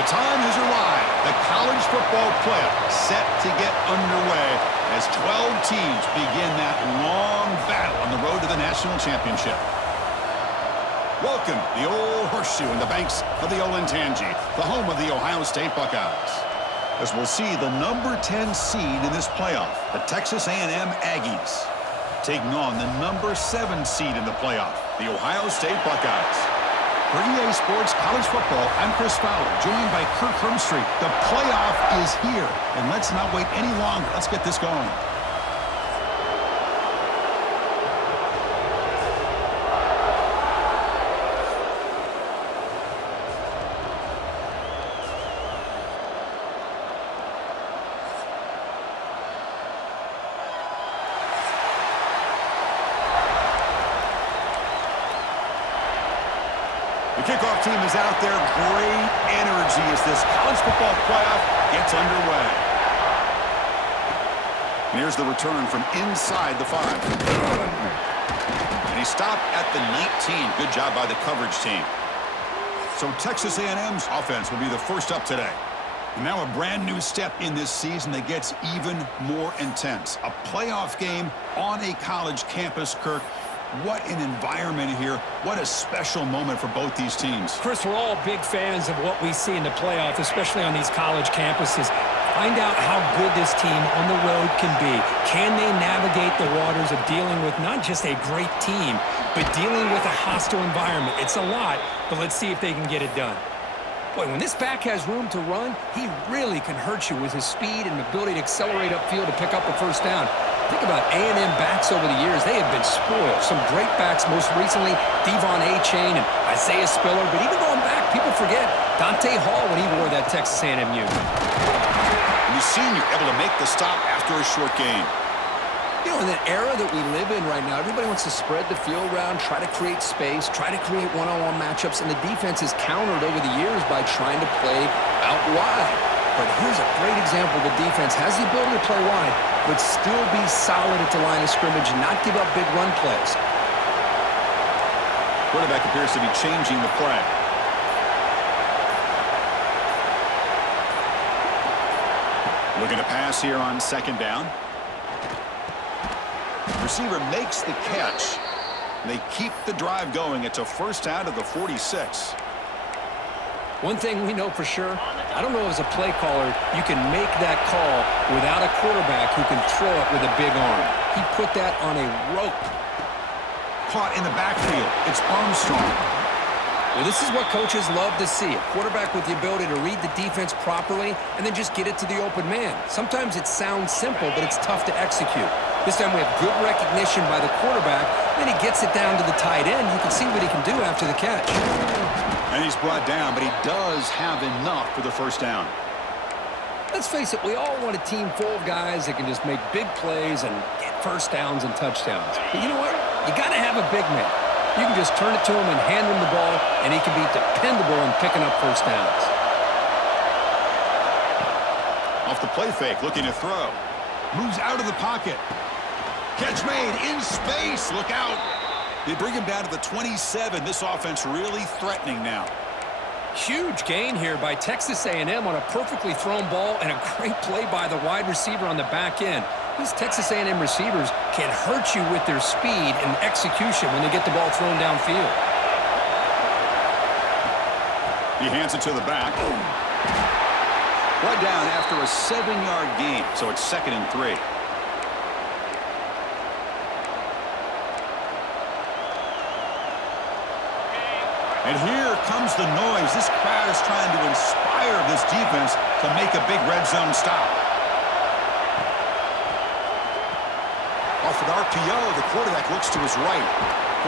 The time has arrived. The college football playoff set to get underway as 12 teams begin that long battle on the road to the national championship. Welcome to the old horseshoe in the banks of the Olentangy, the home of the Ohio State Buckeyes. As we'll see the number 10 seed in this playoff, the Texas A&M Aggies, taking on the number 7 seed in the playoff, the Ohio State Buckeyes. For EA Sports College Football, I'm Chris Fowler, joined by Kirk Hermstreet. The playoff is here, and let's not wait any longer. Let's get this going. The kickoff team is out there. Great energy as this college football playoff gets underway. And here's the return from inside the 5. And he stopped at the 19. Good job by the coverage team. So Texas A&M's offense will be the first up today. And now a brand new step in this season that gets even more intense. A playoff game on a college campus, Kirk. What an environment here. What a special moment for both these teams. Chris, we're all big fans of what we see in the playoff, especially on these college campuses. Find out how good this team on the road can be. Can they navigate the waters of dealing with not just a great team, but dealing with a hostile environment? It's a lot, but let's see if they can get it done. Boy, when this back has room to run, he really can hurt you with his speed and ability to accelerate upfield to pick up a first down. Think about A&M backs over the years. They have been spoiled. Some great backs, most recently Devon Achane and Isaiah Spiller. But even going back, people forget Dante Hall when he wore that Texas A&M uniform. And the senior able to make the stop after a short gain. You know, in that era that we live in right now, everybody wants to spread the field around, try to create space, try to create one-on-one matchups, and the defense is countered over the years by trying to play out wide. But here's a great example. The defense has the ability to play wide, but still be solid at the line of scrimmage and not give up big run plays. Quarterback appears to be changing the play. Looking to pass here on second down. Receiver makes the catch. They keep the drive going. It's a first out of the 46. One thing we know for sure, I don't know as a play caller, you can make that call without a quarterback who can throw it with a big arm. He put that on a rope. Caught in the backfield. It's Armstrong. Well, this is what coaches love to see. A quarterback with the ability to read the defense properly and then just get it to the open man. Sometimes it sounds simple, but it's tough to execute. This time we have good recognition by the quarterback. Then he gets it down to the tight end. You can see what he can do after the catch. And he's brought down, but he does have enough for the first down. Let's face it, we all want a team full of guys that can just make big plays and get first downs and touchdowns. But you know what? You got to have a big man. You can just turn it to him and hand him the ball, and he can be dependable in picking up first downs. Off the play fake, looking to throw. Moves out of the pocket. Catch made in space. Look out. They bring him down to the 27. This offense really threatening now. Huge gain here by Texas A&M on a perfectly thrown ball and a great play by the wide receiver on the back end. These Texas A&M receivers can hurt you with their speed and execution when they get the ball thrown downfield. He hands it to the back. Brought down after a 7-yard gain, so it's 2nd and 3. And here comes the noise. This crowd is trying to inspire this defense to make a big red zone stop. Off an RPO, the quarterback looks to his right.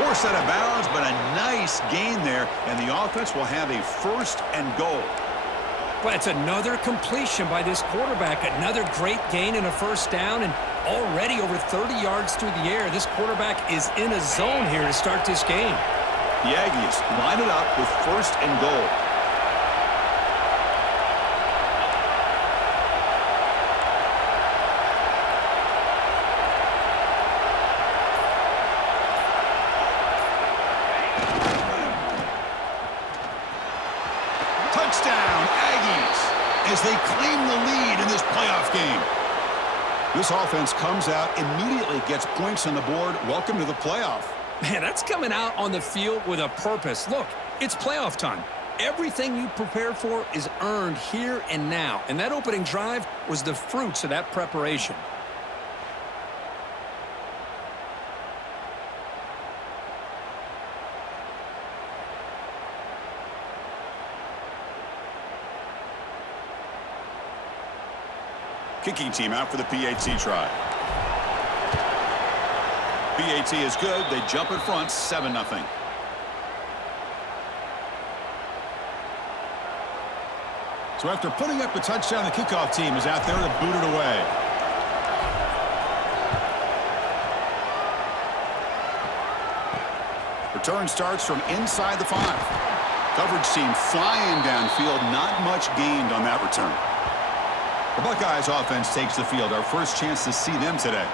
Forced out of bounds, but a nice gain there, and the offense will have a 1st and goal. But it's another completion by this quarterback. Another great gain and a first down, and already over 30 yards through the air. This quarterback is in a zone here to start this game. The Aggies line it up with 1st and goal. Touchdown, Aggies. as they claim the lead in this playoff game. This offense comes out, immediately gets points on the board. Welcome to the playoff. Man, that's coming out on the field with a purpose. Look, it's playoff time. Everything you prepare for is earned here and now. And that opening drive was the fruits of that preparation. Kicking team out for the PAT try. PAT is good. They jump in front, 7-0. So after putting up the touchdown, the kickoff team is out there to boot it away. Return starts from inside the 5. Coverage team flying downfield. Not much gained on that return. The Buckeyes offense takes the field. Our first chance to see them today.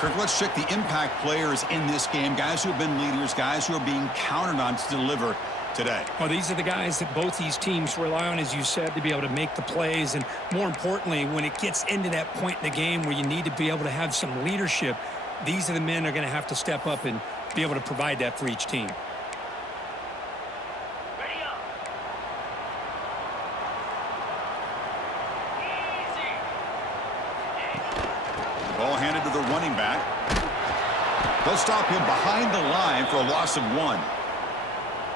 Kirk, let's check the impact players in this game. Guys who have been leaders, guys who are being counted on to deliver today. Well, these are the guys that both these teams rely on, as you said, to be able to make the plays. And more importantly, when it gets into that point in the game where you need to be able to have some leadership, these are the men that are going to have to step up and be able to provide that for each team. Ball handed to the running back. They'll stop him behind the line for a loss of 1.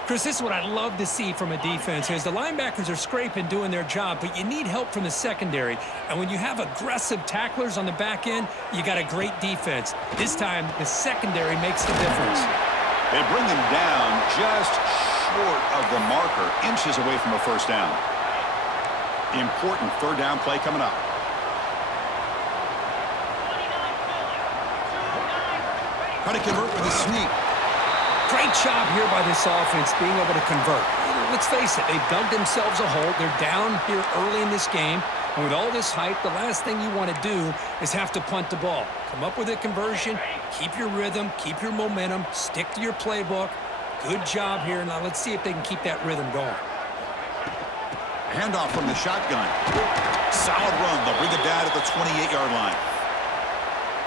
Chris, this is what I love to see from a defense is the linebackers are scraping, doing their job, but you need help from the secondary. And when you have aggressive tacklers on the back end, you got a great defense. This time, the secondary makes the difference. They bring him down just short of the marker, inches away from a first down. Important third down play coming up. Trying to convert with a sneak. Great job here by this offense being able to convert. Let's face it, they've dug themselves a hole. They're down here early in this game. And with all this hype, the last thing you want to do is have to punt the ball. Come up with a conversion, keep your rhythm, keep your momentum, stick to your playbook. Good job here. Now let's see if they can keep that rhythm going. Handoff from the shotgun. Solid run. They'll bring it down at the 28-yard line.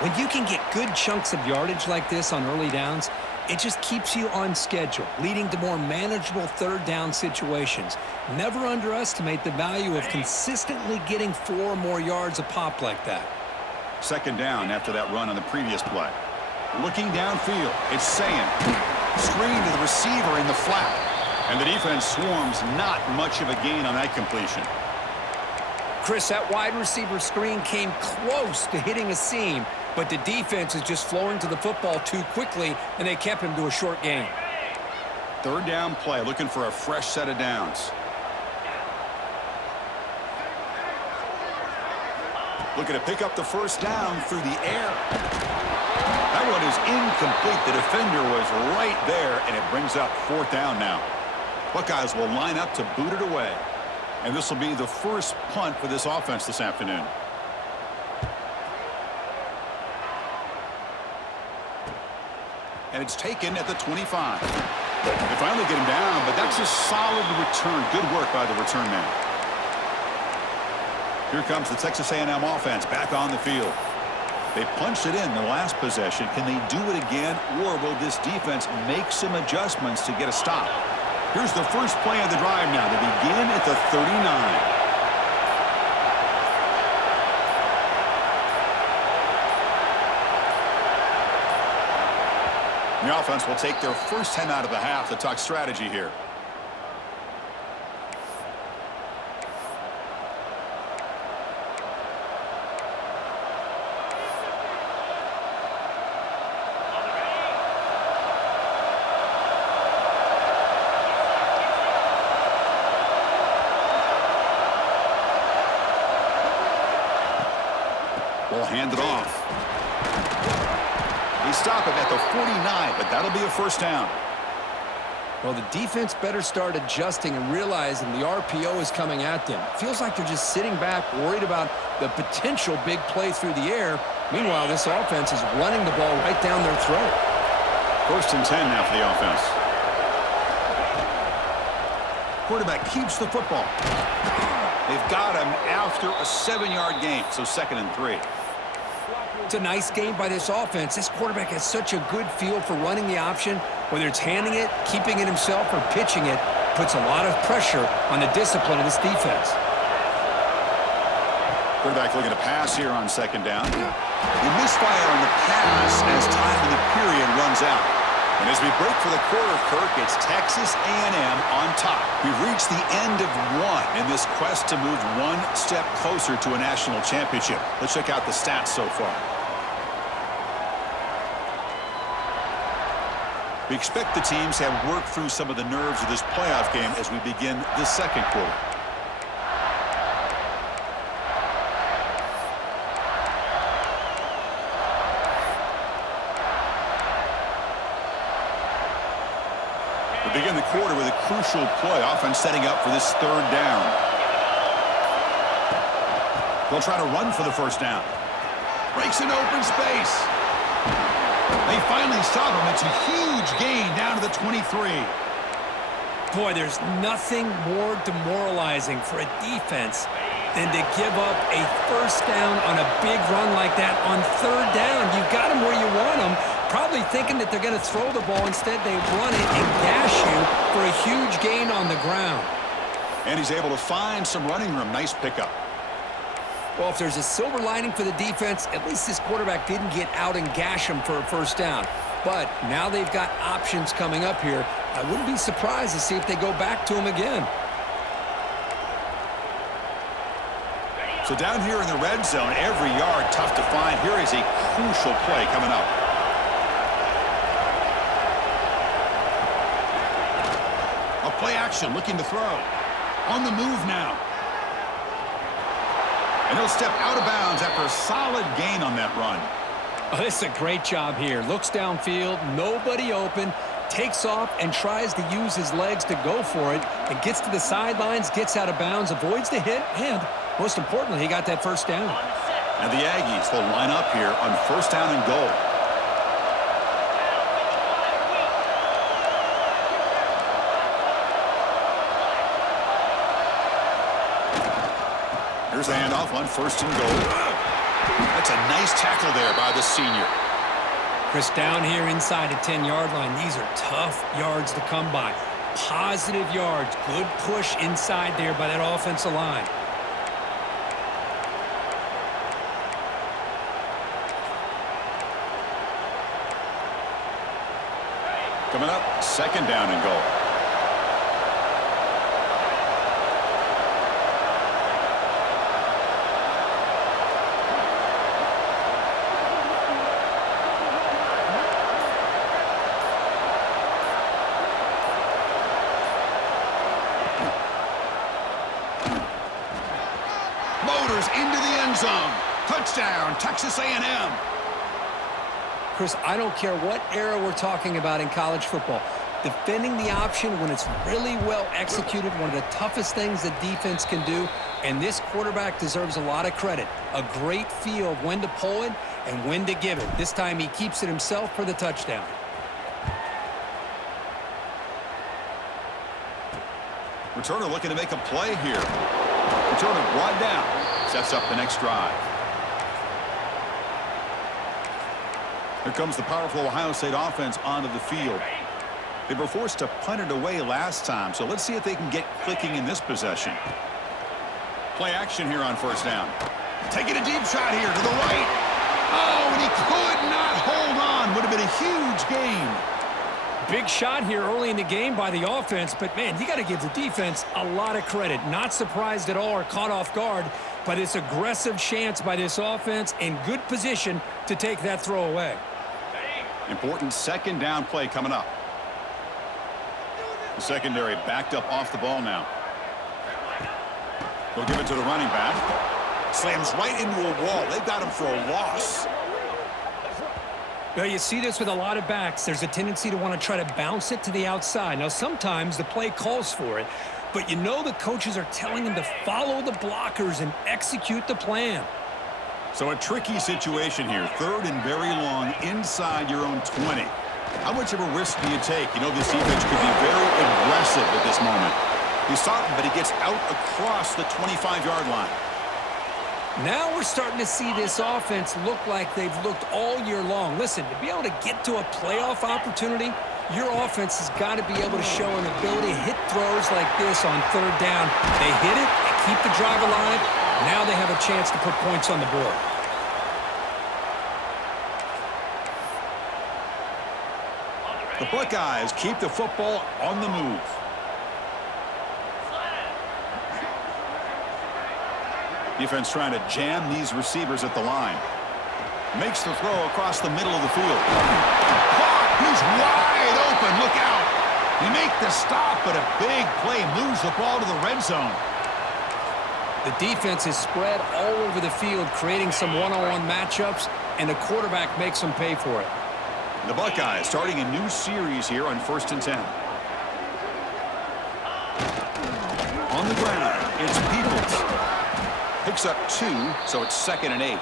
When you can get good chunks of yardage like this on early downs, it just keeps you on schedule, leading to more manageable third down situations. Never underestimate the value of consistently getting 4 or more yards a pop like that. Second down after that run on the previous play. Looking downfield, it's saying screen to the receiver in the flat. And the defense swarms, not much of a gain on that completion. Chris, that wide receiver screen came close to hitting a seam, but the defense is just flowing to the football too quickly, and they kept him to a short gain. Third down play, looking for a fresh set of downs. Looking to pick up the first down through the air. That one is incomplete. The defender was right there, and it brings up fourth down now. Buckeyes will line up to boot it away. And this will be the first punt for this offense this afternoon. And it's taken at the 25. They finally get him down, but that's a solid return. Good work by the return man. Here comes the Texas A&M offense back on the field. They punched it in the last possession. Can they do it again, or will this defense make some adjustments to get a stop? Here's the first play of the drive now. They begin at the 39. The offense will take their first 10 out of the half to talk strategy here. Ball handed off. They stop it at the 49, but that'll be a first down. Well, the defense better start adjusting and realizing the RPO is coming at them. Feels like they're just sitting back, worried about the potential big play through the air. Meanwhile, this offense is running the ball right down their throat. First and 10 now for the offense. Quarterback keeps the football. They've got him after a 7-yard gain, so 2nd and 3. It's a nice game by this offense. This quarterback has such a good feel for running the option. Whether it's handing it, keeping it himself, or pitching it, puts a lot of pressure on the discipline of this defense. Quarterback looking to pass here on 2nd down. He misfire on the pass as time in the period runs out. And as we break for the quarter, Kirk, it's Texas A&M on top. We've reached the end of one in this quest to move one step closer to a national championship. Let's check out the stats so far. We expect the teams to have worked through some of the nerves of this playoff game as we begin the 2nd quarter. We begin the quarter with a crucial play, offense setting up for this 3rd down. They'll try to run for the 1st down. Breaks an open space. They finally stop him. It's a huge gain down to the 23. Boy, there's nothing more demoralizing for a defense than to give up a 1st down on a big run like that on 3rd down. You've got them where you want them, probably thinking that they're going to throw the ball. Instead, they run it and gash you for a huge gain on the ground. And he's able to find some running room. Nice pickup. Well, if there's a silver lining for the defense, at least this quarterback didn't get out and gash him for a 1st down. But now they've got options coming up here. I wouldn't be surprised to see if they go back to him again. So down here in the red zone, every yard tough to find. Here is a crucial play coming up. A play action, looking to throw. On the move now. And he'll step out of bounds after a solid gain on that run. Oh, this is a great job here. Looks downfield, nobody open, takes off and tries to use his legs to go for it, and gets to the sidelines, gets out of bounds, avoids the hit, and most importantly, he got that 1st down. And the Aggies will line up here on 1st down and goal. Here's the handoff on 1st and goal. That's a nice tackle there by the senior. Chris, down here inside the 10-yard line, these are tough yards to come by. Positive yards, good push inside there by that offensive line. Coming up, 2nd down and goal. Motors into the end zone. Touchdown, Texas A&M. Chris, I don't care what era we're talking about in college football. Defending the option when it's really well executed, one of the toughest things that defense can do, and this quarterback deserves a lot of credit. A great feel of when to pull it and when to give it. This time he keeps it himself for the touchdown. Returner looking to make a play here. Returner brought down. Sets up the next drive. Here comes the powerful Ohio State offense onto the field. They were forced to punt it away last time, so let's see if they can get clicking in this possession. Play action here on 1st down. Taking a deep shot here to the right. Oh, and he could not hold on. Would have been a huge gain. Big shot here early in the game by the offense, but, man, you got to give the defense a lot of credit. Not surprised at all or caught off guard, but it's aggressive chance by this offense in good position to take that throw away. Important 2nd down play coming up. The secondary backed up off the ball now. They'll give it to the running back. Slams right into a wall. They've got him for a loss. Well, you see this with a lot of backs. There's a tendency to want to try to bounce it to the outside. Now, sometimes the play calls for it, but you know the coaches are telling them to follow the blockers and execute the plan. So a tricky situation here. 3rd and very long inside your own 20. How much of a risk do you take? You know this defense could be very aggressive at this moment. He's stopped him, but he gets out across the 25-yard line. Now we're starting to see this offense look like they've looked all year long. Listen, to be able to get to a playoff opportunity, your offense has got to be able to show an ability to hit throws like this on third down. They hit it, they keep the drive alive. Now they have a chance to put points on the board. The Buckeyes keep the football on the move. Defense trying to jam these receivers at the line. Makes the throw across the middle of the field. Caught! He's wide open. Look out! You make the stop, but a big play moves the ball to the red zone. The defense is spread all over the field, creating some one-on-one matchups, and the quarterback makes them pay for it. The Buckeyes starting a new series here on 1st and 10. On the ground, it's Peoples. Picks up 2, so it's 2nd and 8.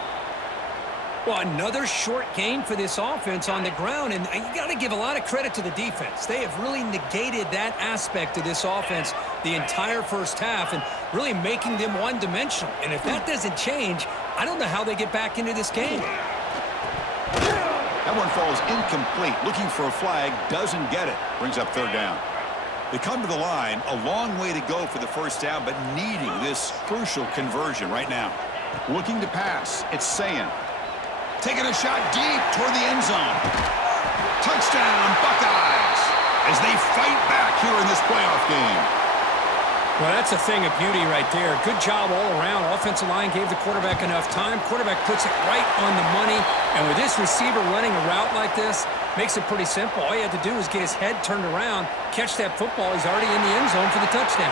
Well, another short gain for this offense on the ground, and you got to give a lot of credit to the defense. They have really negated that aspect of this offense the entire first half and really making them one-dimensional. And if that doesn't change, I don't know how they get back into this game. That one falls incomplete. Looking for a flag, doesn't get it. Brings up 3rd down. They come to the line, a long way to go for the first down, but needing this crucial conversion right now. Looking to pass, it's Sayin. Taking a shot deep toward the end zone. Touchdown, Buckeyes, as they fight back here in this playoff game. Well, that's a thing of beauty right there. Good job all around. Offensive line gave the quarterback enough time. Quarterback puts it right on the money. And with this receiver running a route like this, makes it pretty simple. All you had to do is get his head turned around, catch that football. He's already in the end zone for the touchdown.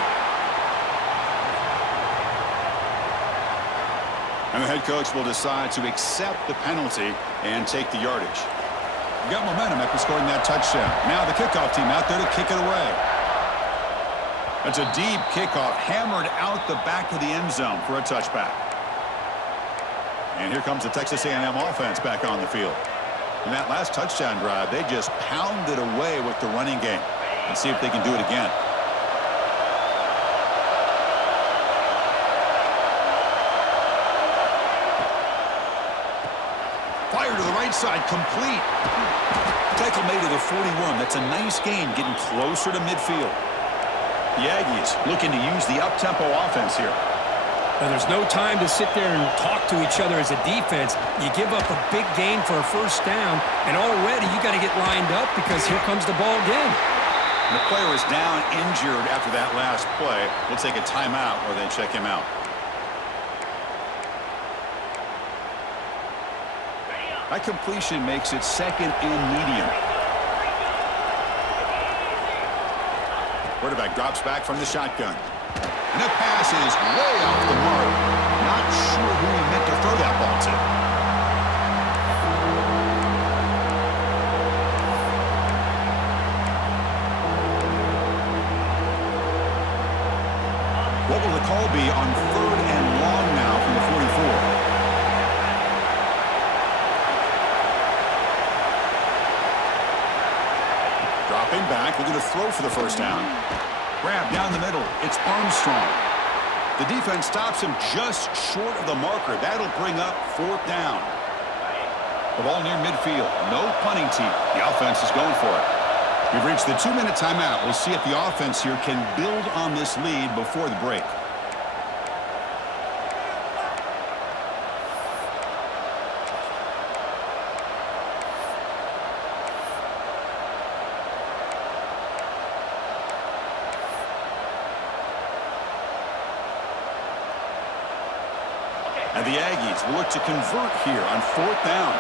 And the head coach will decide to accept the penalty and take the yardage. Got momentum after scoring that touchdown. Now the kickoff team out there to kick it away. That's a deep kickoff, hammered out the back of the end zone for a touchback. And here comes the Texas A&M offense back on the field. In that last touchdown drive, they just pounded away with the running game. Let's see if they can do it again. Fire to the right side, complete. Tackle made to the 41. That's a nice gain, getting closer to midfield. The Aggies looking to use the up-tempo offense here. Now, there's no time to sit there and talk to each other as a defense. You give up a big gain for a first down, and already you got to get lined up because here comes the ball again. The player is down injured after that last play. We'll take a timeout or then check him out. That completion makes it 2nd and medium. Quarterback drops back from the shotgun. And that pass is way off the mark. Not sure who he meant to throw that ball to. What will the call be on 3rd and long now from the 44? Dropping back, looking to throw for the first down. Grab down the middle. It's Armstrong. The defense stops him just short of the marker. That'll bring up 4th down. The ball near midfield. No punting team. The offense is going for it. We've reached the 2-minute timeout. We'll see if the offense here can build on this lead before the break. And the Aggies will look to convert here on 4th down.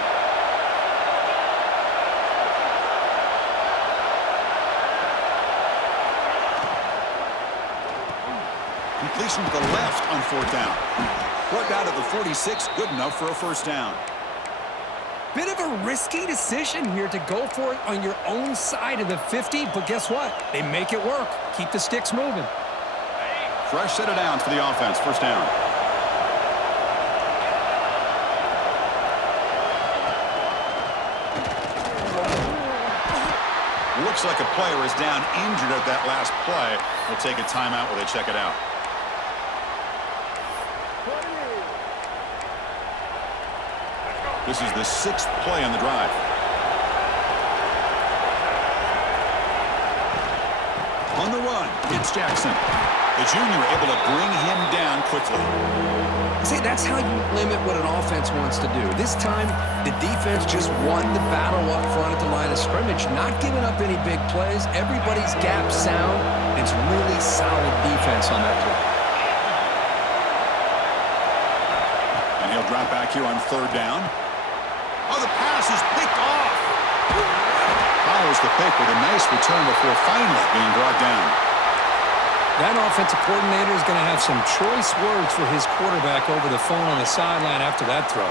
Completion to the left on 4th down. Brought down to the 46, good enough for a first down. Bit of a risky decision here to go for it on your own side of the 50, but guess what? They make it work. Keep the sticks moving. Fresh set of downs for the offense, first down. Looks like a player is down injured at that last play. will take a timeout while they check it out. This is the 6th play on the drive. On the run, it's Jackson. The junior able to bring him down quickly. See, that's how you limit what an offense wants to do. This time, the defense just won the battle up front at the line of scrimmage, not giving up any big plays. Everybody's gap sound. It's really solid defense on that play. And he'll drop back here on 3rd down. Oh, the pass is picked off. Follows the pick with a nice return before finally being brought down. That offensive coordinator is going to have some choice words for his quarterback over the phone on the sideline after that throw.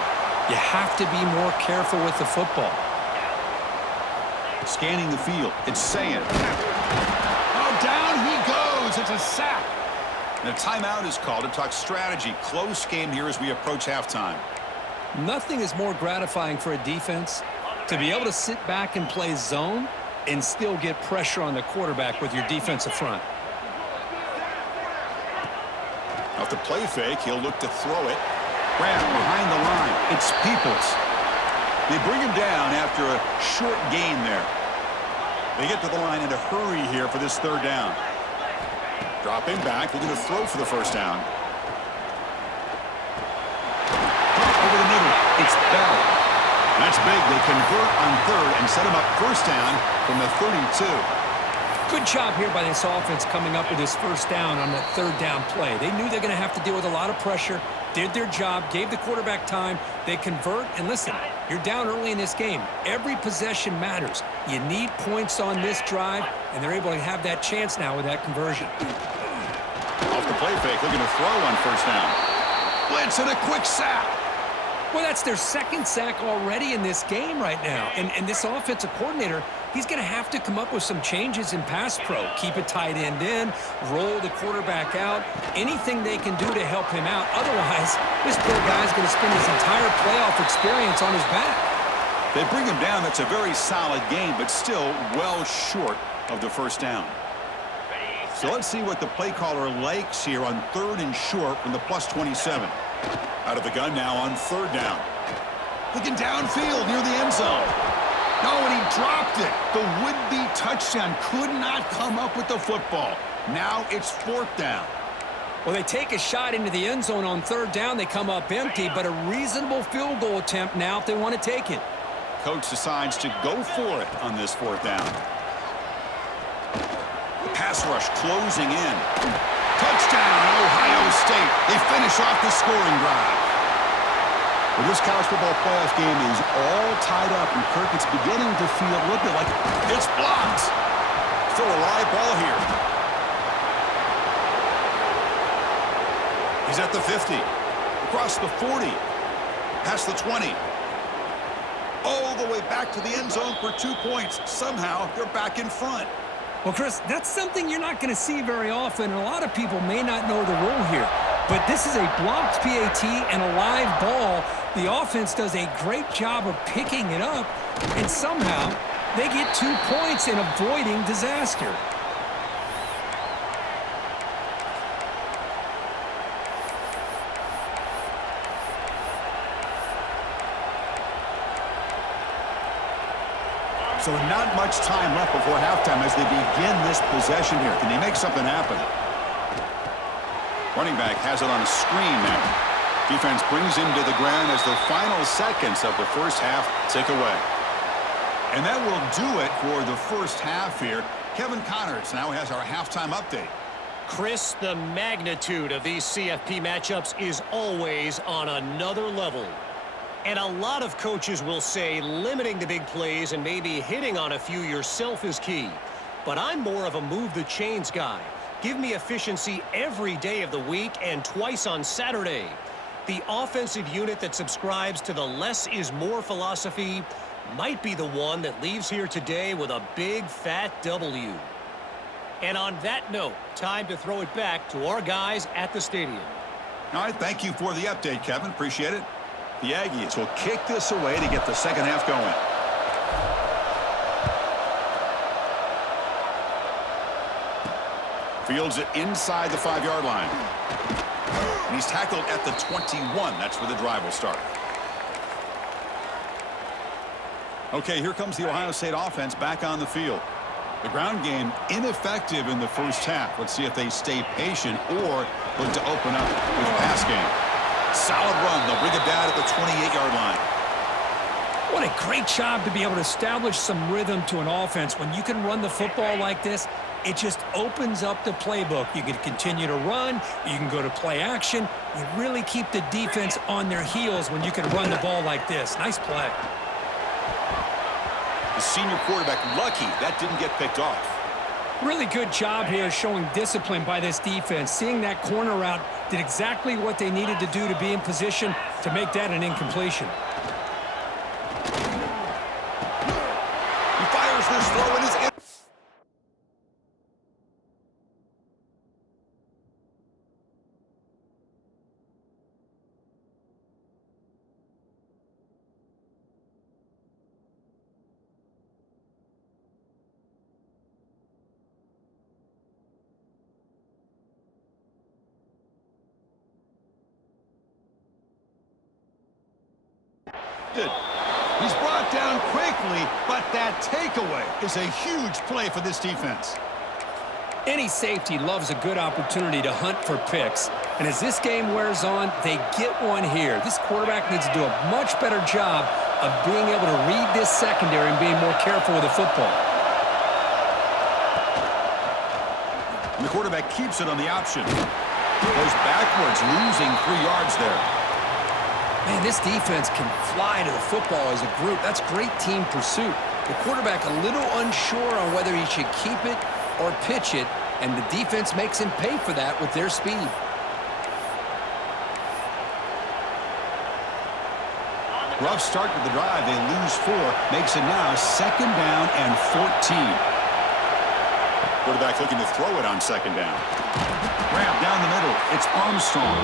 You have to be more careful with the football. Scanning the field, it's saying. Oh, down he goes. It's a sack. And a timeout is called to talk strategy. Close game here as we approach halftime. Nothing is more gratifying for a defense to be able to sit back and play zone and still get pressure on the quarterback with your defensive front. Off the play fake, he'll look to throw it. Graham behind the line. It's Peoples. They bring him down after a short gain there. They get to the line in a hurry here for this 3rd down. Dropping back, looking to throw for the 1st down. Over the middle, it's Bell. That's big. They convert on 3rd and set him up 1st down from the 32. Good job here by this offense coming up with this 1st down on that 3rd down play. They knew they're going to have to deal with a lot of pressure, did their job, gave the quarterback time. They convert, and listen, you're down early in this game. Every possession matters. You need points on this drive, and they're able to have that chance now with that conversion. Off the play fake, looking to throw on 1st down. Blitz and a quick sack. Well, that's their 2nd sack already in this game right now. And this offensive coordinator, he's going to have to come up with some changes in pass pro. Keep a tight end in, roll the quarterback out, anything they can do to help him out. Otherwise, this poor guy's going to spend his entire playoff experience on his back. They bring him down. That's a very solid game, but still well short of the 1st down. So let's see what the play caller likes here on 3rd and short from the +27. Out of the gun now on 3rd down. Looking downfield near the end zone. No, and he dropped it. The would-be touchdown could not come up with the football. Now it's 4th down. Well, they take a shot into the end zone on 3rd down. They come up empty, but a reasonable field goal attempt now if they want to take it. Coach decides to go for it on this 4th down. The pass rush closing in. Touchdown, Ohio State. They finish off the scoring drive. Well, this college football playoff game is all tied up, and Kirk, it's beginning to feel a little bit like it's blocked. Still a live ball here. He's at the 50, across the 40, past the 20. All the way back to the end zone for 2 points. Somehow, they're back in front. Well, Chris, that's something you're not going to see very often, and a lot of people may not know the rule here. But this is a blocked PAT and a live ball. The offense does a great job of picking it up, and somehow they get 2 points in avoiding disaster. So not much time left before halftime as they begin this possession here. Can they make something happen? Running back has it on a screen now. Defense brings him to the ground as the final seconds of the 1st half tick away. And that will do it for the 1st half here. Kevin Connors now has our halftime update. Chris, the magnitude of these CFP matchups is always on another level. And a lot of coaches will say limiting the big plays and maybe hitting on a few yourself is key. But I'm more of a move the chains guy. Give me efficiency every day of the week and twice on Saturday. The offensive unit that subscribes to the less is more philosophy might be the one that leaves here today with a big fat W. And on that note, time to throw it back to our guys at the stadium. All right, thank you for the update, Kevin. Appreciate it. The Aggies will kick this away to get the 2nd half going. Fields it inside the 5-yard line. And he's tackled at the 21. That's where the drive will start. Okay, here comes the Ohio State offense back on the field. The ground game ineffective in the first half. Let's see if they stay patient or look to open up with pass game. Solid run. They'll bring it down at the 28-yard line. What a great job to be able to establish some rhythm to an offense. When you can run the football like this, it just opens up the playbook. You can continue to run. You can go to play action. You really keep the defense on their heels when you can run the ball like this. Nice play. The senior quarterback lucky that didn't get picked off. Really good job here showing discipline by this defense. Seeing that corner route did exactly what they needed to do to be in position to make that an incompletion. He fires this throw and is in. He's brought down quickly, but that takeaway is a huge play for this defense. Any safety loves a good opportunity to hunt for picks. And as this game wears on, they get one here. This quarterback needs to do a much better job of being able to read this secondary and being more careful with the football. And the quarterback keeps it on the option. Goes backwards, losing 3 yards there. Man, this defense can fly to the football as a group. That's great team pursuit. The quarterback a little unsure on whether he should keep it or pitch it, and the defense makes him pay for that with their speed. Rough start to the drive. They lose 4. Makes it now 2nd down and 14. Quarterback looking to throw it on 2nd down. Grab down the middle. It's Armstrong.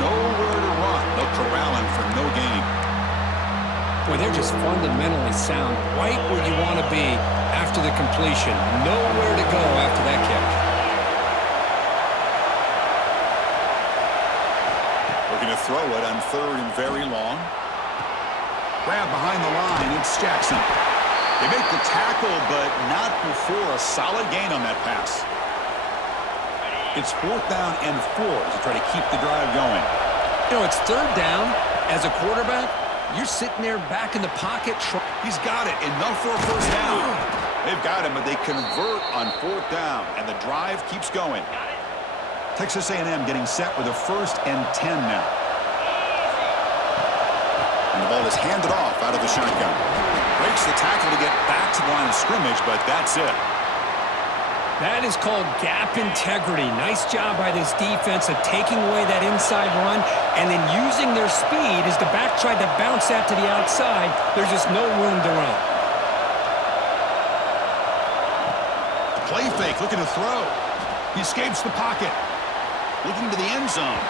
Nowhere to run. They'll corral him for no gain. Boy, they're just fundamentally sound, right where you want to be after the completion. Nowhere to go after that catch. Looking to throw it on 3rd and very long. Grab behind the line. It's Jackson. They make the tackle, but not before a solid gain on that pass. It's 4th down and 4 to try to keep the drive going. You know, it's 3rd down. As a quarterback, you're sitting there back in the pocket. He's got it. Enough for a 1st down. They've got him, but they convert on 4th down, and the drive keeps going. Texas A&M getting set with a 1st and 10 now. And the ball is handed off out of the shotgun. Breaks the tackle to get back to the line of scrimmage, but that's it. That is called gap integrity. Nice job by this defense of taking away that inside run and then using their speed as the back tried to bounce that to the outside. There's just no room to run. Play fake, looking to throw. He escapes the pocket. Looking to the end zone.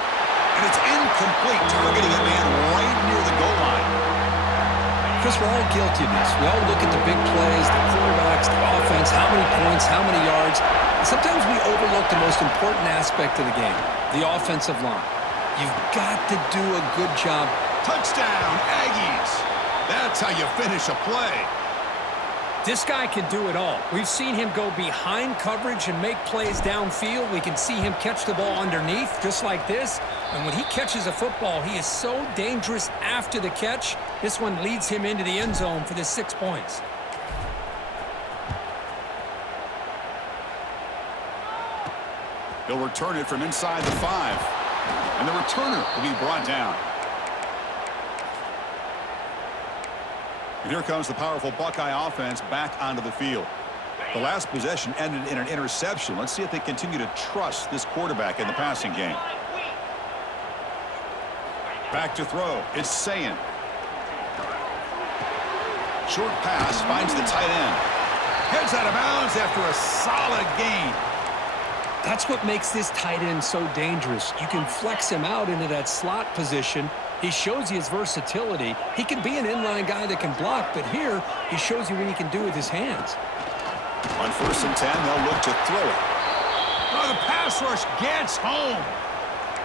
And it's incomplete, targeting a man right near the goal line. Chris, we're all guilty of this. We all look at the big plays, the quarterbacks, the offense, how many points, how many yards. And sometimes we overlook the most important aspect of the game, the offensive line. You've got to do a good job. Touchdown, Aggies. That's how you finish a play. This guy can do it all. We've seen him go behind coverage and make plays downfield. We can see him catch the ball underneath, just like this. And when he catches a football, he is so dangerous after the catch. This one leads him into the end zone for the 6 points. He'll return it from inside the 5. And the returner will be brought down. And here comes the powerful Buckeye offense back onto the field. The last possession ended in an interception. Let's see if they continue to trust this quarterback in the passing game. Back to throw. It's Sayin. Short pass finds the tight end. Heads out of bounds after a solid gain. That's what makes this tight end so dangerous. You can flex him out into that slot position. He shows you his versatility. He can be an inline guy that can block, but here he shows you what he can do with his hands. On 1st and 10, they'll look to throw it. Oh, the pass rush gets home.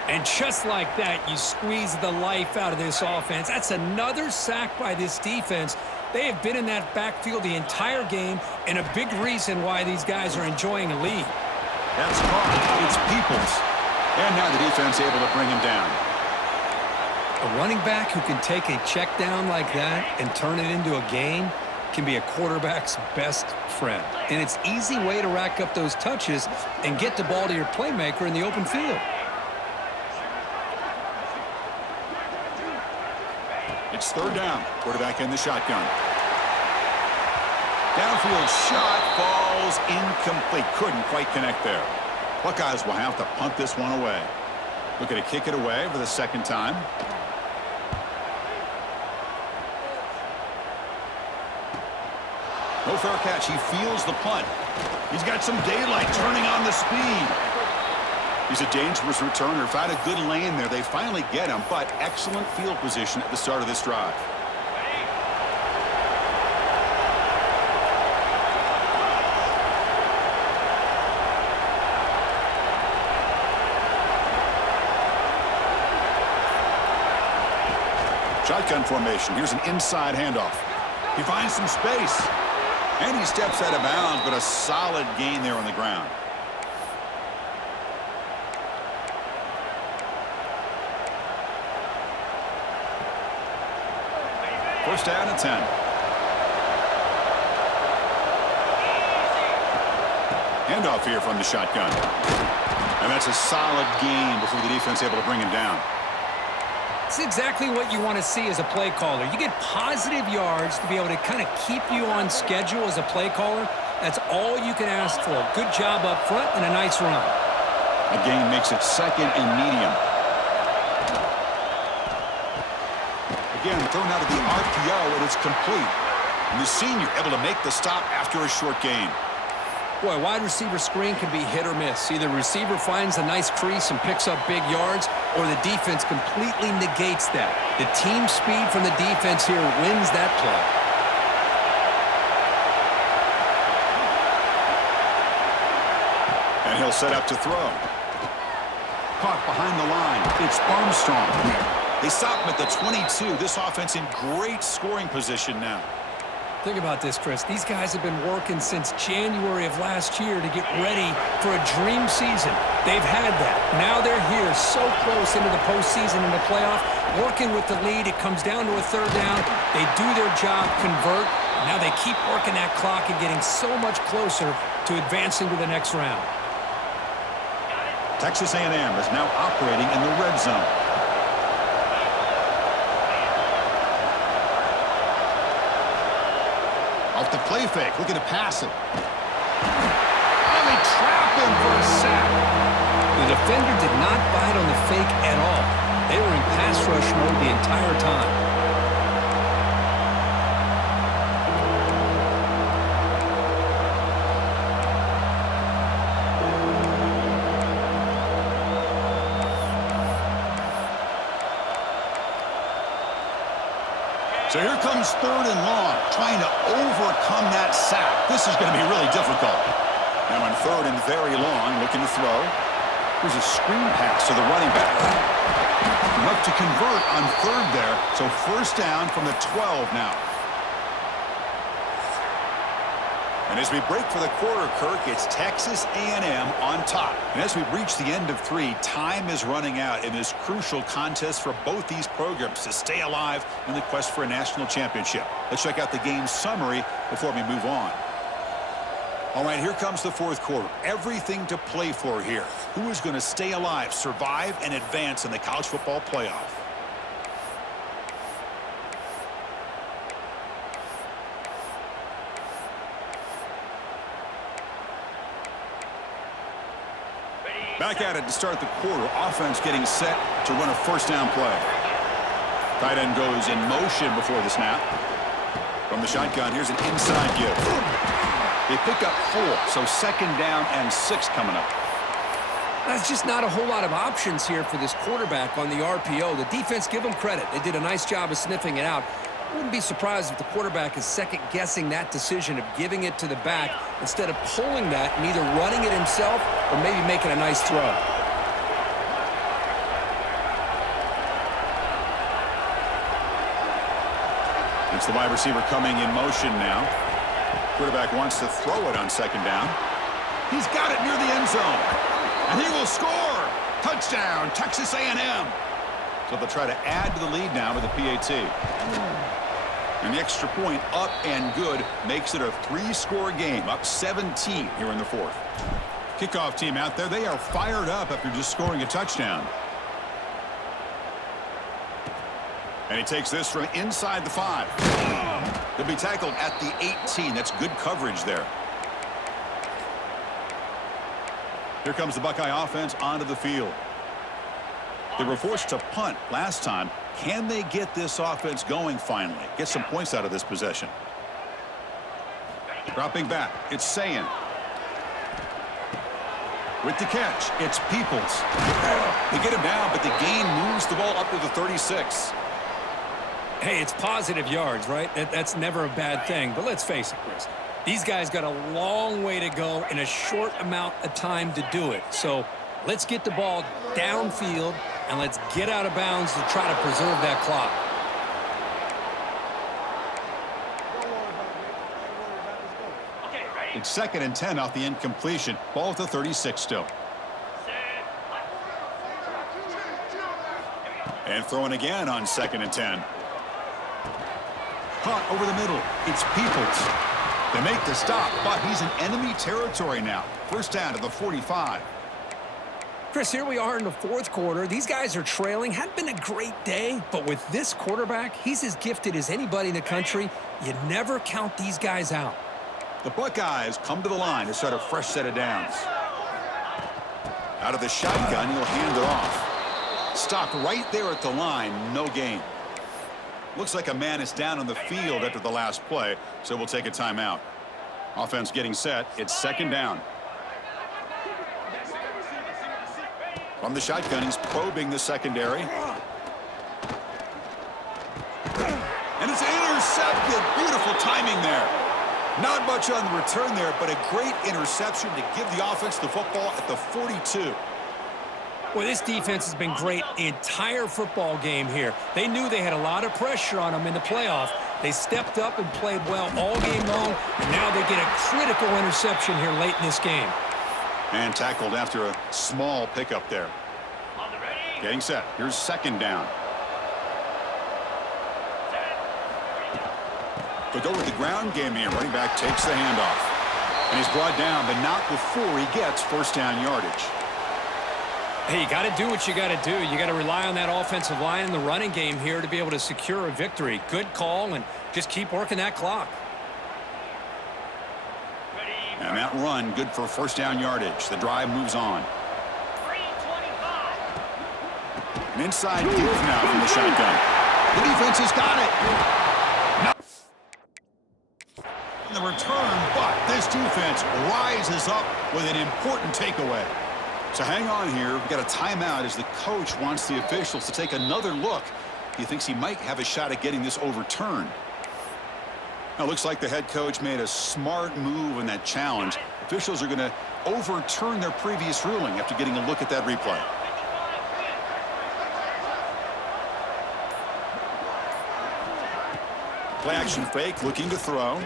And just like that, you squeeze the life out of this offense. That's another sack by this defense. They have been in that backfield the entire game, and a big reason why these guys are enjoying a lead. That's caught. It's Peoples. And now the defense able to bring him down. A running back who can take a check down like that and turn it into a gain can be a quarterback's best friend. And it's an easy way to rack up those touches and get the ball to your playmaker in the open field. It's third down. Quarterback in the shotgun. Downfield shot falls incomplete. Couldn't quite connect there. Buckeyes will have to punt this one away. Looking to kick it away for the second time. No fair catch. He feels the punt. He's got some daylight turning on the speed. He's a dangerous returner. Found a good lane there. They finally get him, but excellent field position at the start of this drive. Shotgun formation. Here's an inside handoff. He finds some space. And he steps out of bounds, but a solid gain there on the ground. First down and 10. Handoff here from the shotgun. And that's a solid gain before the defense able to bring him down. It's exactly what you want to see as a play caller. You get positive yards to be able to kind of keep you on schedule as a play caller. That's all you can ask for. Good job up front and a nice run. A gain makes it second and medium. Again, thrown out of the RPO, and it's complete. And the senior able to make the stop after a short gain. Boy, wide receiver screen can be hit or miss. Either receiver finds a nice crease and picks up big yards, or the defense completely negates that. The team speed from the defense here wins that play. And he'll set up to throw. Caught behind the line. It's Armstrong. They stop him at the 22. This offense in great scoring position now. Think about this, Chris. These guys have been working since January of last year to get ready for a dream season. They've had that. Now they're here so close into the postseason and the playoff, working with the lead. It comes down to a third down. They do their job, convert. Now they keep working that clock and getting so much closer to advancing to the next round. Texas A&M is now operating in the red zone. Off the play fake, looking to pass it. And they trap him for a sack. The defender did not bite on the fake at all. They were in pass rush mode the entire time. So here comes third and long, trying to overcome that sack. This is going to be really difficult. Now on third and very long, looking to throw. Here's a screen pass to the running back. Enough to convert on third there, so first down from the 12 now. And as we break for the quarter, Kirk, it's Texas A&M on top. And as we reach the end of 3, time is running out in this crucial contest for both these programs to stay alive in the quest for a national championship. Let's check out the game summary before we move on. All right, here comes the fourth quarter. Everything to play for here. Who is going to stay alive, survive, and advance in the college football playoff? Back at it to start the quarter. Offense getting set to run a first down play. Tight end goes in motion before the snap. From the shotgun, here's an inside give. They pick up 4, so second down and 6 coming up. That's just not a whole lot of options here for this quarterback on the RPO. The defense, give them credit. They did a nice job of sniffing it out. Wouldn't be surprised if the quarterback is second-guessing that decision of giving it to the back instead of pulling that and either running it himself or maybe making a nice throw. It's the wide receiver coming in motion now. Quarterback wants to throw it on second down. He's got it near the end zone. And he will score. Touchdown, Texas A&M. So they'll try to add to the lead now with a PAT. And the extra point up and good makes it a 3-score game, up 17 here in the fourth. Kickoff team out there, they are fired up after just scoring a touchdown. And he takes this from inside the 5. He'll be tackled at the 18. That's good coverage there. Here comes the Buckeye offense onto the field. They were forced to punt last time. Can they get this offense going finally? Get some points out of this possession. Dropping back, it's Sayin. With the catch, it's Peoples. They get him down, but the gain moves the ball up to the 36. Hey, it's positive yards, right? That's never a bad thing. But let's face it, Chris. These guys got a long way to go in a short amount of time to do it. So let's get the ball downfield and let's get out of bounds to try to preserve that clock. It's 2nd and 10 off the incompletion. Ball at the 36 still. And throwing again on 2nd and 10. Caught over the middle. It's Peoples. They make the stop, but he's in enemy territory now. First down to the 45. Chris, here we are in the fourth quarter. These guys are trailing. Hadn't been a great day, but with this quarterback, he's as gifted as anybody in the country. You never count these guys out. The Buckeyes come to the line to start a fresh set of downs. Out of the shotgun, he'll hand it off. Stopped right there at the line, no gain. Looks like a man is down on the field after the last play, so we'll take a timeout. Offense getting set. It's 2nd down. From the shotgun, he's probing the secondary. And it's intercepted. Beautiful timing there. Not much on the return there, but a great interception to give the offense the football at the 42. Well, this defense has been great the entire football game here. They knew they had a lot of pressure on them in the playoff. They stepped up and played well all game long, and now they get a critical interception here late in this game. And tackled after a small pickup there. Getting set. Here's 2nd down. They go with the ground game here. Running back takes the handoff. And he's brought down, but not before he gets first down yardage. Hey, you got to do what you got to do. You got to rely on that offensive line in the running game here to be able to secure a victory. Good call, and just keep working that clock. And that run, good for first down yardage. The drive moves on. An inside give now from the shotgun. The defense has got it. In the return, but this defense rises up with an important takeaway. So hang on here. We've got a timeout as the coach wants the officials to take another look. He thinks he might have a shot at getting this overturned. Now, it looks like the head coach made a smart move in that challenge. Officials are going to overturn their previous ruling after getting a look at that replay. Play action fake, looking to throw.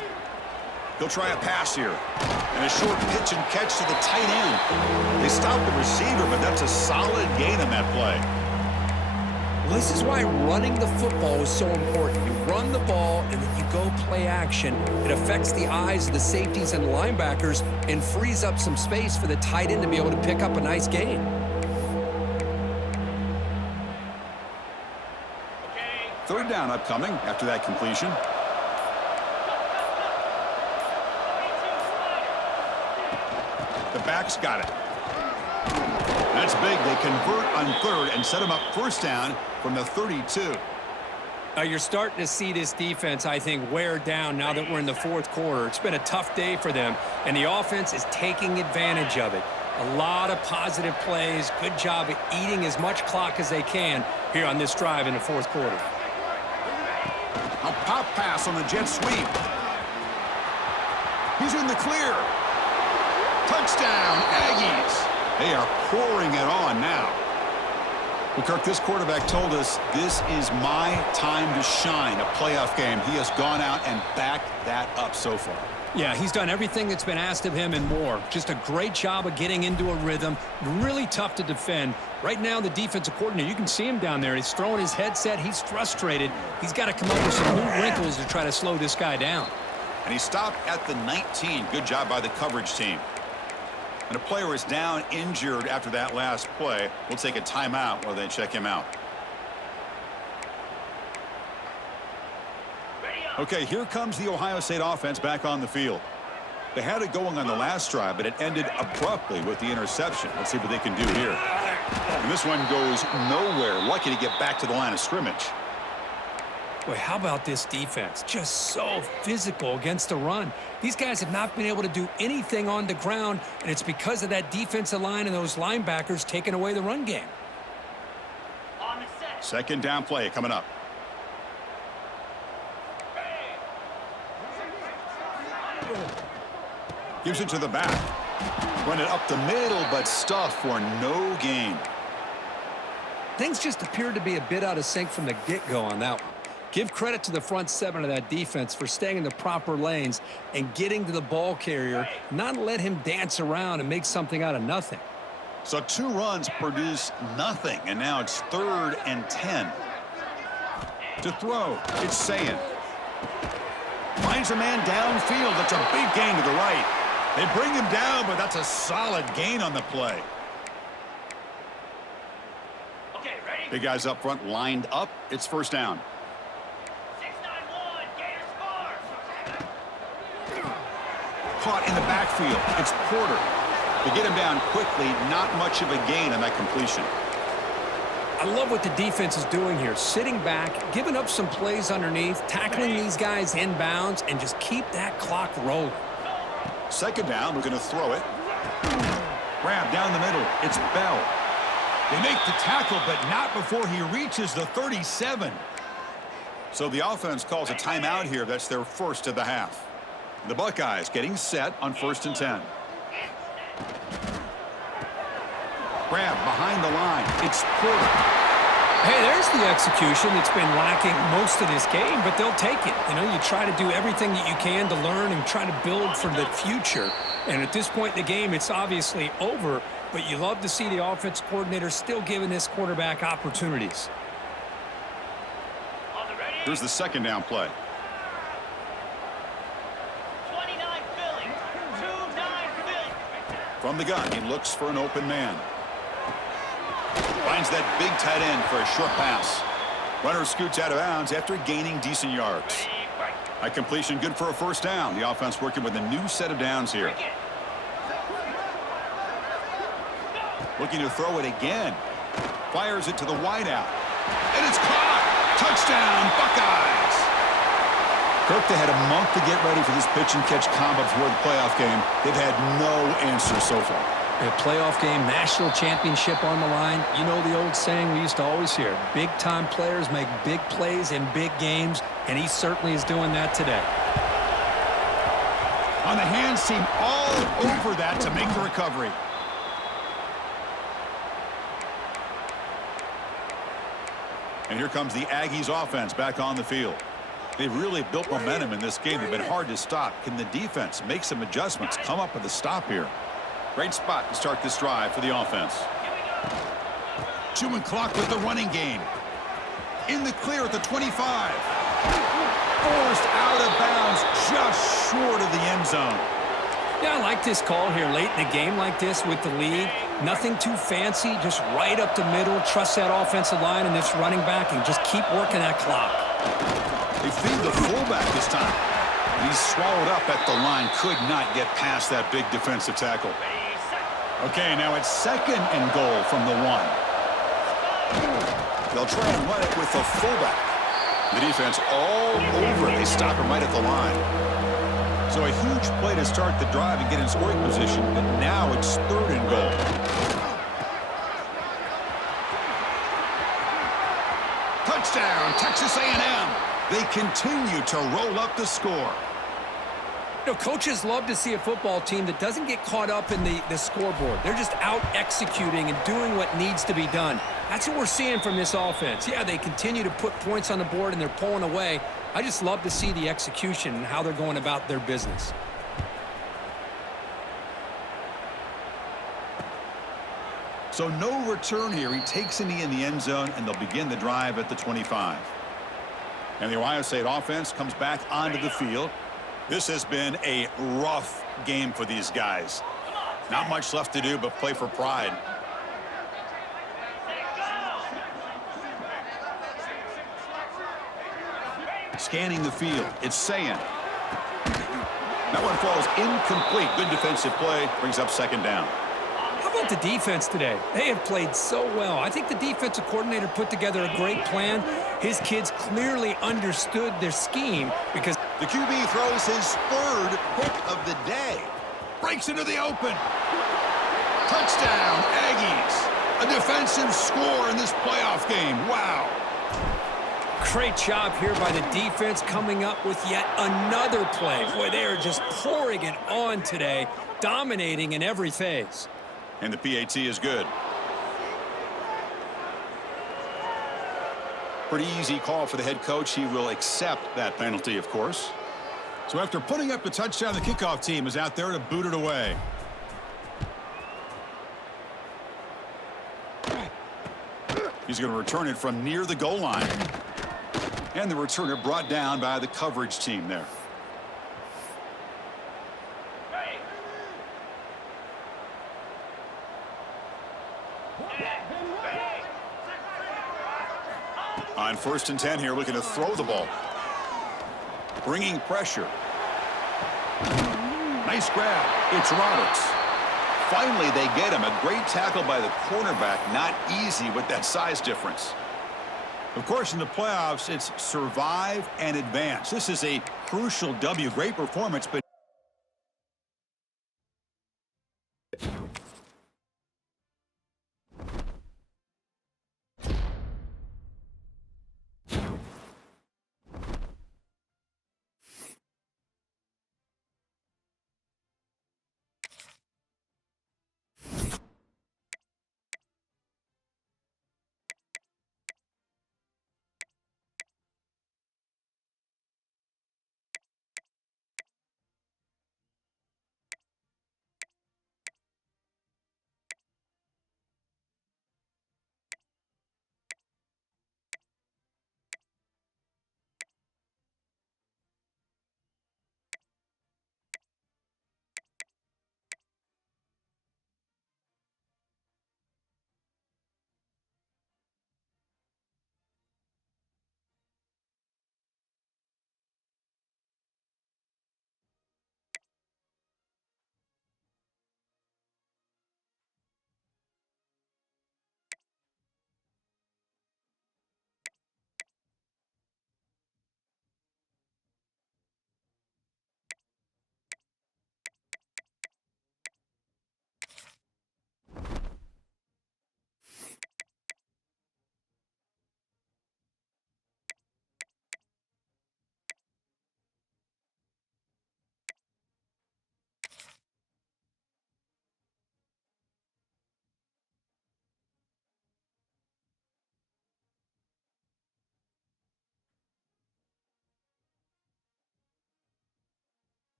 He'll try a pass here. And a short pitch and catch to the tight end. They stopped the receiver, but that's a solid gain on that play. Well, this is why running the football is so important. You run the ball, and then you go play action. It affects the eyes of the safeties and linebackers and frees up some space for the tight end to be able to pick up a nice gain. Third down upcoming after that completion. The back's got it. That's big. They convert on 3rd and set him up first down from the 32. You're starting to see this defense, I think, wear down now that we're in the fourth quarter. It's been a tough day for them, and the offense is taking advantage of it. A lot of positive plays. Good job of eating as much clock as they can here on this drive in the fourth quarter. A pop pass on the jet sweep. He's in the clear. Touchdown, Aggies. They are pouring it on now. Well, Kirk, this quarterback told us this is my time to shine, a playoff game. He has gone out and backed that up so far. Yeah, he's done everything that's been asked of him and more. Just a great job of getting into a rhythm. Really tough to defend. Right now, the defensive coordinator, you can see him down there. He's throwing his headset. He's frustrated. He's got to come up with some new wrinkles to try to slow this guy down. And he stopped at the 19. Good job by the coverage team. And a player is down injured after that last play. We'll take a timeout while they check him out. Okay, here comes the Ohio State offense back on the field. They had it going on the last drive, but it ended abruptly with the interception. Let's see what they can do here. And this one goes nowhere. Lucky to get back to the line of scrimmage. Boy, how about this defense? Just so physical against the run. These guys have not been able to do anything on the ground, and it's because of that defensive line and those linebackers taking away the run game. Second down play coming up. Gives it to the back. Run it up the middle, but stuffed for no gain. Things just appeared to be a bit out of sync from the get-go on that one. Give credit to the front seven of that defense for staying in the proper lanes and getting to the ball carrier, not let him dance around and make something out of nothing. So 2 runs produce nothing, and now it's 3rd and 10. To throw, it's Sayin. Finds a man downfield. That's a big gain to the right. They bring him down, but that's a solid gain on the play. Okay, ready? Big guys up front lined up. It's first down. 6-9-1, Gators score. Caught in the backfield. It's Porter. They get him down quickly. Not much of a gain on that completion. I love what the defense is doing here. Sitting back, giving up some plays underneath, tackling these guys inbounds, and just keep that clock rolling. Second down, we're going to throw it. Grab down the middle. It's Bell. They make the tackle, but not before he reaches the 37. So the offense calls a timeout here. That's their first of the half. The Buckeyes getting set on 1st and 10. Grab behind the line. It's Porter. Hey, there's the execution that's been lacking most of this game, but they'll take it. You know, you try to do everything that you can to learn and try to build for the future. And at this point in the game, it's obviously over, but you love to see the offense coordinator still giving this quarterback opportunities. Here's the second down play. 29 filling. 2-9 filling. From the gun, he looks for an open man. Finds that big tight end for a short pass. Runner scoots out of bounds after gaining decent yards. A completion good for a first down. The offense working with a new set of downs here. Looking to throw it again. Fires it to the wideout. And it's caught. Touchdown, Buckeyes. Kirk, they had a month to get ready for this pitch and catch combo before the playoff game. They've had no answer so far. A playoff game, national championship on the line. You know the old saying we used to always hear, big-time players make big plays in big games, and he certainly is doing that today. On the hands team all over that to make the recovery. And here comes the Aggies offense back on the field. They've really built momentum in this game. They've been hard to stop. Can the defense make some adjustments, come up with a stop here? Great spot to start this drive for the offense. Chewing clock with the running game. In the clear at the 25. Forced out of bounds just short of the end zone. Yeah, I like this call here late in a game like this with the lead. Nothing too fancy, just right up the middle. Trust that offensive line and this running back and just keep working that clock. They feed the fullback this time. He's swallowed up at the line. Could not get past that big defensive tackle. Okay, now it's 2nd and goal from the 1. They'll try and run it with the fullback. The defense all over. They stop him right at the line. So a huge play to start the drive and get in scoring position, but now it's 3rd and goal. Touchdown, Texas A&M. They continue to roll up the score. You know, coaches love to see a football team that doesn't get caught up in the scoreboard. They're just out executing and doing what needs to be done. That's what we're seeing from this offense. Yeah, they continue to put points on the board and they're pulling away. I just love to see the execution and how they're going about their business. So no return here. He takes a knee in the end zone, and they'll begin the drive at the 25. And the Ohio State offense comes back onto the field. This has been a rough game for these guys. Not much left to do but play for pride. Scanning the field, it's Sayin. That one falls incomplete. Good defensive play, brings up second down. How about the defense today? They have played so well. I think the defensive coordinator put together a great plan. His kids clearly understood their scheme because the QB throws his third pick of the day. Breaks into the open. Touchdown, Aggies. A defensive score in this playoff game. Wow. great job here by the defense coming up with yet another play. Boy, they are just pouring it on today, dominating in every phase. And the PAT is good. Pretty easy call for the head coach. He will accept that penalty, of course. So after putting up the touchdown, the kickoff team is out there to boot it away. He's going to return it from near the goal line. And the returner brought down by the coverage team there. On 1st and 10 here, looking to throw the ball. Bringing pressure. Nice grab. It's Roberts. Finally, they get him. A great tackle by the cornerback. Not easy with that size difference. Of course, in the playoffs, it's survive and advance. This is a crucial W. Great performance, but